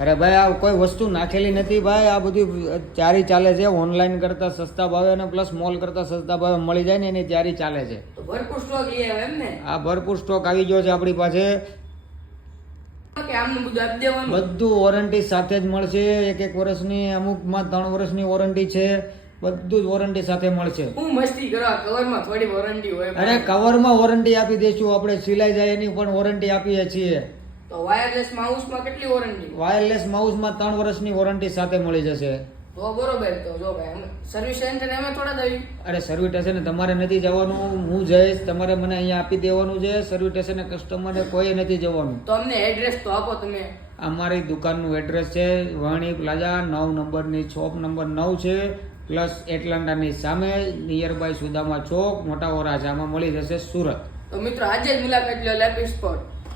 અરે ભાઈ આ કોઈ વસ્તુ નાખેલી નથી ભાઈ, આ બધી ચારી ચાલે છે. ઓનલાઈન કરતા સસ્તા ભાવે અને પ્લસ મોલ કરતા સસ્તા ભાવે મળી જાય ને એની ચારી ચાલે છે. ભરપૂર સ્ટોક લઈ આવે એમ ને? આ ભરપૂર સ્ટોક આવી ગયો છે આપણી પાસે. બધું વોરંટી સાથે જ મળશે. 1 વર્ષની, અમુકમાં 3 વર્ષની વોરંટી છે. બધું જ વોરંટી સાથે મળશે. હું મસ્તી કરવા, કવરમાં થોડી વોરંટી હોય. અરે કવરમાં વોરંટી આપી દઈશું આપણે, સિલાઈ જાય એની પણ વોરંટી આપીએ છીએ. તો વાયરલેસ માઉસમાં કેટલી વોરંટી? વાયરલેસ માઉસમાં 3 વર્ષની વોરંટી સાથે મળી જશે. તો બરોબર. તો જો ભાઈ સર્વિસ સેન્ટર અમે થોડા દઈ. અરે સર્વિસ સ્ટેશને તમારે નથી જવાનું, હું જઈશ. તમારે મને અહીંયા આપી દેવાનું છે. સર્વિસ સ્ટેશને કસ્ટમરને કોઈ નથી જવાનું. તો અમને એડ્રેસ તો આપો તમે. અમારી દુકાનનું એડ્રેસ છે વાણી પ્લાઝા 9 નંબરની શોપ નંબર 9 છે, પ્લસ એટલાન્ટાની સામે નિયર બાય સુદામા ચોક, મોટા વરાછામાં મળી જશે સુરત. તો મિત્રો આજે જ મુલાકાત લો લેપી સ્પોટ.